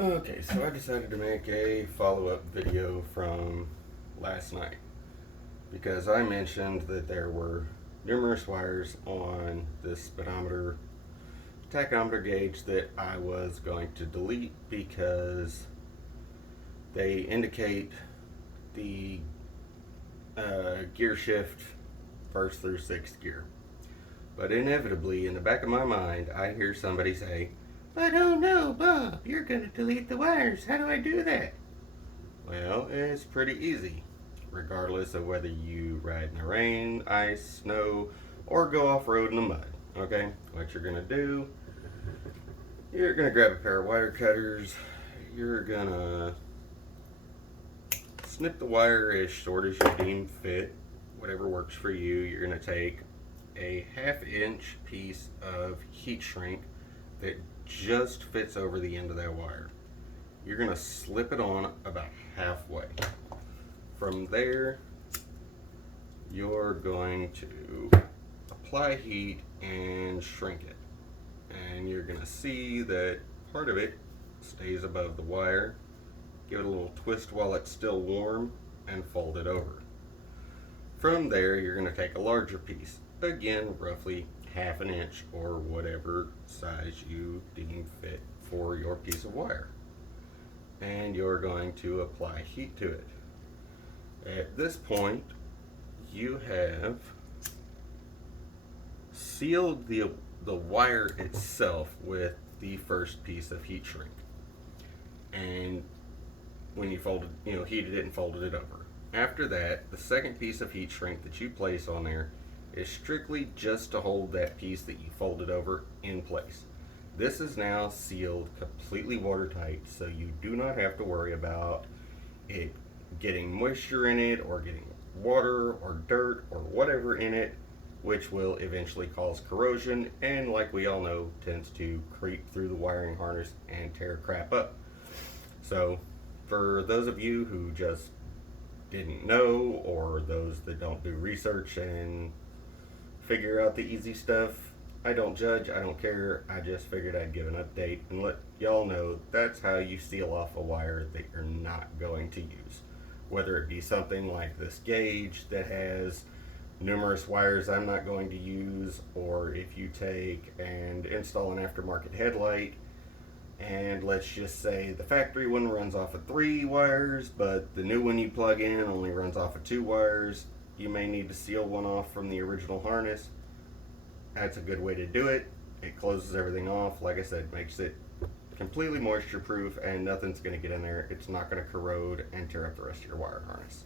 Okay, so I decided to make a follow-up video from last night because I mentioned that there were numerous wires on this speedometer tachometer gauge that I was going to delete because they indicate the gear shift first through sixth gear. But inevitably, in the back of my mind, I hear somebody say, "But oh no, Bob, you're going to delete the wires. How do I do that?" Well, it's pretty easy, regardless of whether you ride in the rain, ice, snow, or go off road in the mud. Okay, what you're going to do, you're going to grab a pair of wire cutters, you're going to snip the wire as short as you deem fit, whatever works for you. You're going to take a ½ inch piece of heat shrink that just fits over the end of that wire. You're going to slip it on about halfway. From there, you're going to apply heat and shrink it. And you're going to see that part of it stays above the wire. Give it a little twist while it's still warm and fold it over. From there, you're going to take a larger piece, again, roughly ½ inch or whatever size you deem fit for your piece of wire. And you're going to apply heat to it. At this point, you have sealed the wire itself with the first piece of heat shrink. And when you folded, heated it and folded it over. After that, the second piece of heat shrink that you place on there is strictly just to hold that piece that you folded over in place. This is now sealed completely watertight, so you do not have to worry about it getting moisture in it or getting water or dirt or whatever in it, which will eventually cause corrosion and, like we all know, tends to creep through the wiring harness and tear crap up. So for those of you who just didn't know, or those that don't do research and figure out the easy stuff, I don't judge, I don't care. I just figured I'd give an update and let y'all know that's how you seal off a wire that you're not going to use. Whether it be something like this gauge that has numerous wires I'm not going to use, or if you take and install an aftermarket headlight and let's just say the factory one runs off of 3 wires, but the new one you plug in only runs off of 2 wires, you may need to seal one off from the original harness. That's a good way to do it. It closes everything off. Like I said, makes it completely moisture proof and nothing's going to get in there. It's not going to corrode and tear up the rest of your wire harness.